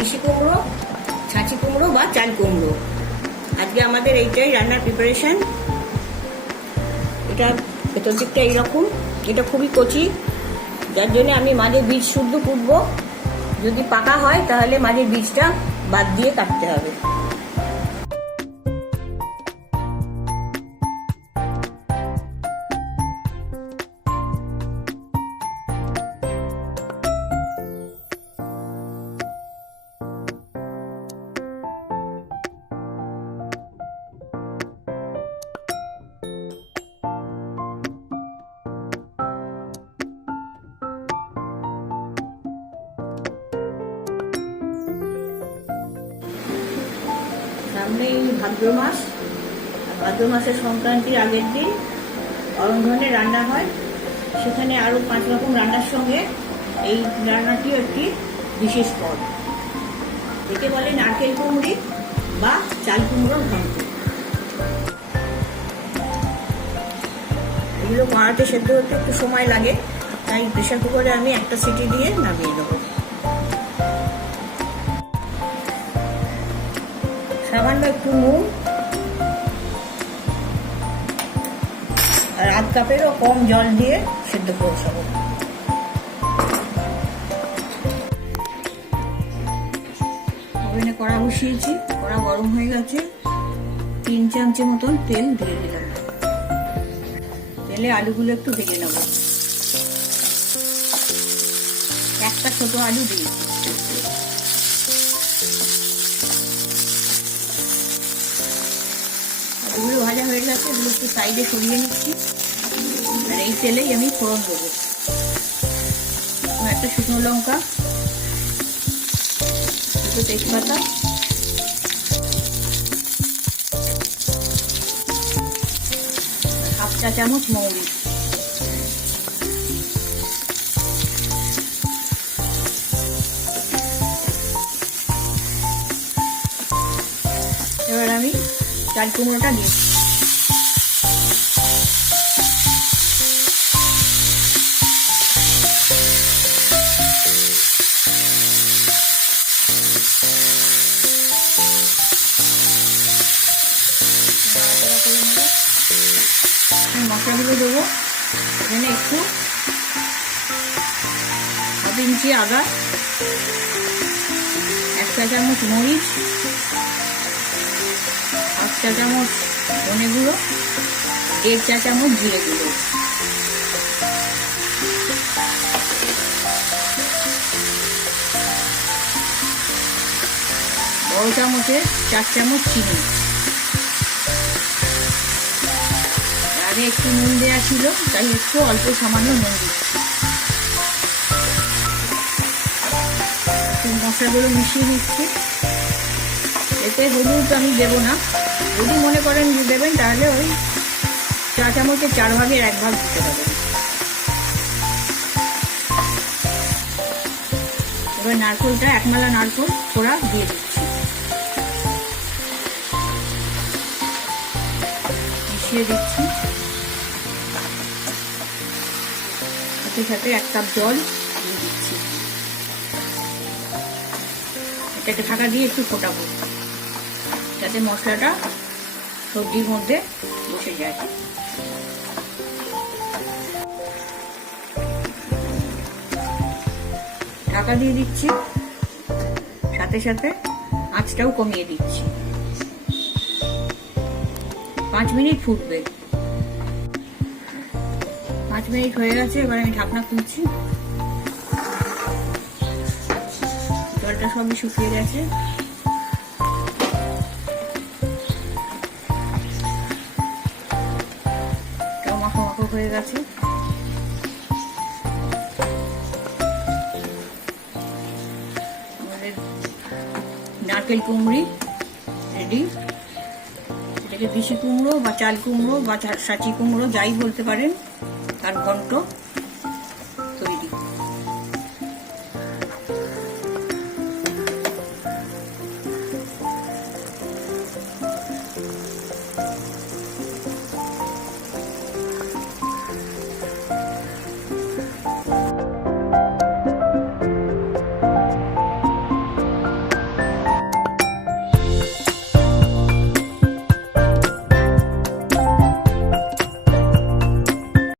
দিশি কুমড়ো, ছাঁচি কুমড়ো বা চাল কুমড়ো। আজকে আমাদের এইটাই রান্নার প্রিপারেশন। এটা ভেতর দিকটা এইরকম, এটা খুবই কচি, যার জন্য আমি মাঝে বীজ শুদ্ধ কুটবো। যদি পাকা হয় তাহলে মাঝে বীজটা বাদ দিয়ে কাটতে হবে। সামনেই ভাদ্র মাস, ভাদ্র মাসের সংক্রান্তির আগের দিন অরন্ধনের রান্না হয়। সেখানে আরো 5 রকম রান্নার সঙ্গে এই রান্নাটিও একটি বিশেষ পদ। একে বলে নারকেল কুমড়ি বা চাল কুমড়োর ঘন্ট। এগুলো কড়াতে সেদ্ধ হতে একটু সময় লাগে, তাই প্রেসার কুকারে আমি একটা সিটি দিয়ে নামিয়ে দেবো। সামান্য একটু নুন আর 1/2 কাপেরও কম জল দিয়ে সেদ্ধ করে বসাবো। ওভেনে কড়া বসিয়েছি, কড়া গরম হয়ে গেছে। 3 চামচের মতন তেল দিয়ে দিলাম। তেলে আলুগুলো একটু ভেজে নেব। একটা ছোট আলু দিয়েছি। এগুলো ভাজা হয়ে গেছে, এগুলো একটু সাইডে সরিয়ে নিচ্ছি। আর এই তেলেই আমি ফোড়ন দেবো। একটা শুকনো লঙ্কা, একটু তেজপাতা, হাফ চা চামচ মৌরি। এবার আমি চাল কুমড়োটা দিই। মশলাগুলো দেবো। এখানে একটু 1/2 ইঞ্চি আদা, 1 চা চামচ মরিচ, 1 চা চামচ ধনে গুঁড়ো, 1 চা চামচ জিরে গুঁড়ো। বড় চামচের 4 চামচ চিনি। আগে একটু নুন দেওয়া ছিল, তাই একটু অল্প সামান্য নুন দিচ্ছি। মশলাগুলো মিশিয়ে নিচ্ছি। এতে হলুদ আমি দেবো না, যদি মনে করেন দেবেন তাহলে ওই চা চামচের 4 ভাগের 1 ভাগ দিতে হবে। এবার নারকেলটা, 1 মালা নারকেল ছোড়া দিয়ে দিচ্ছি। মিশিয়ে দিচ্ছি। সাথে সাথে 1 কাপ জল দিয়ে দিচ্ছি। এটাকে ঢাকা দিয়ে একটু ফোটাবো, যাতে মশলাটা সবজির মধ্যে বসে যায়। ঢাকা দিয়ে দিচ্ছি, সাথে সাথে আঁচটাও কমিয়ে দিচ্ছি। 5 মিনিট ফুটবে। 5 মিনিট হয়ে গেছে, এবার আমি ঢাকনা খুলছি। জলটা সবই শুকিয়ে গেছে। মাখো মাখো হয়ে গেছে। আমাদের নারকেল কুমড়ি রেডি। এটাকে দিশি কুমড়ো বা চাল কুমড়ো বা ছাঁচি কুমড়ো যাই বলতে পারেন, তার ঘন্ট।